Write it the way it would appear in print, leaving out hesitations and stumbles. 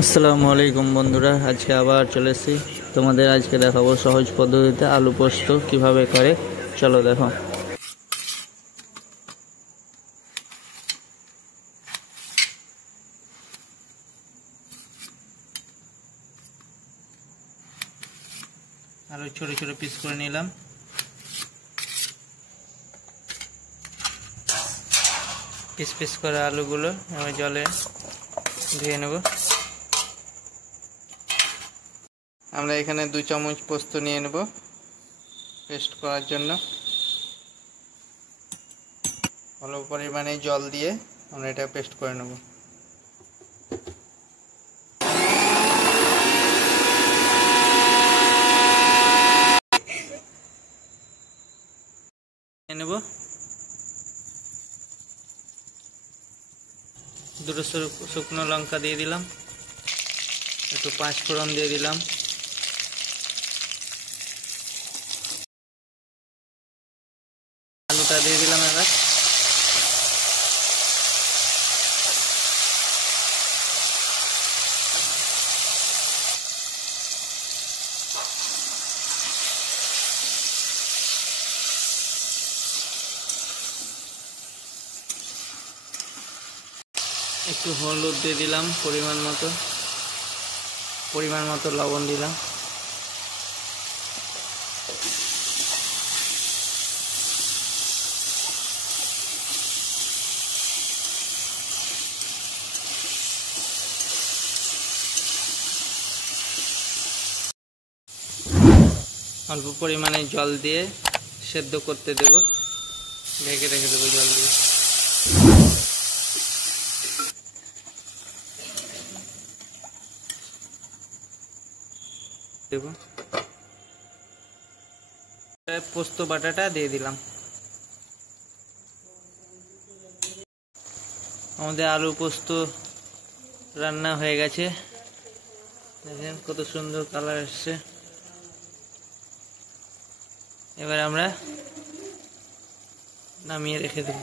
আসসালামু আলাইকুম বন্ধুরা, আজকে আবার চলে এসেছি। তোমাদের আজকে দেখাবো সহজ পদ্ধতিতে আলু পোস্ত কিভাবে করে। চলো দেখো। আলু ছোট ছোট পিস করে নিলাম। পিস পিস করে আলুগুলো এবার জলে ধুয়ে নেব। আমরা এখানে 2 চামচ পোস্ত নিয়ে নেব পেস্ট করার জন্য। ভালো পরিমাণে জল দিয়ে আমরা এটা পেস্ট করে নেব। নেব দুটো শুকনো লঙ্কা দিয়ে দিলাম, একটু 5 ফোড়ন দিয়ে দিলাম, আলুটা দিয়ে দিলাম। এবার একটু হলুদ দিয়ে দিলাম, পরিমাণ মতো লবণ দিলাম। অল্প পরিমাণে জল দিয়ে সেদ্ধ করতে দেব, ঢেকে রেখে দেবো জল দিয়ে। পোস্ত বাটাটা দিয়ে দিলাম। আমাদের আলু পোস্ত রান্না হয়ে গেছে, দেখেন কত সুন্দর কালার এসছে। এবার আমরা নামিয়ে রেখে দেব।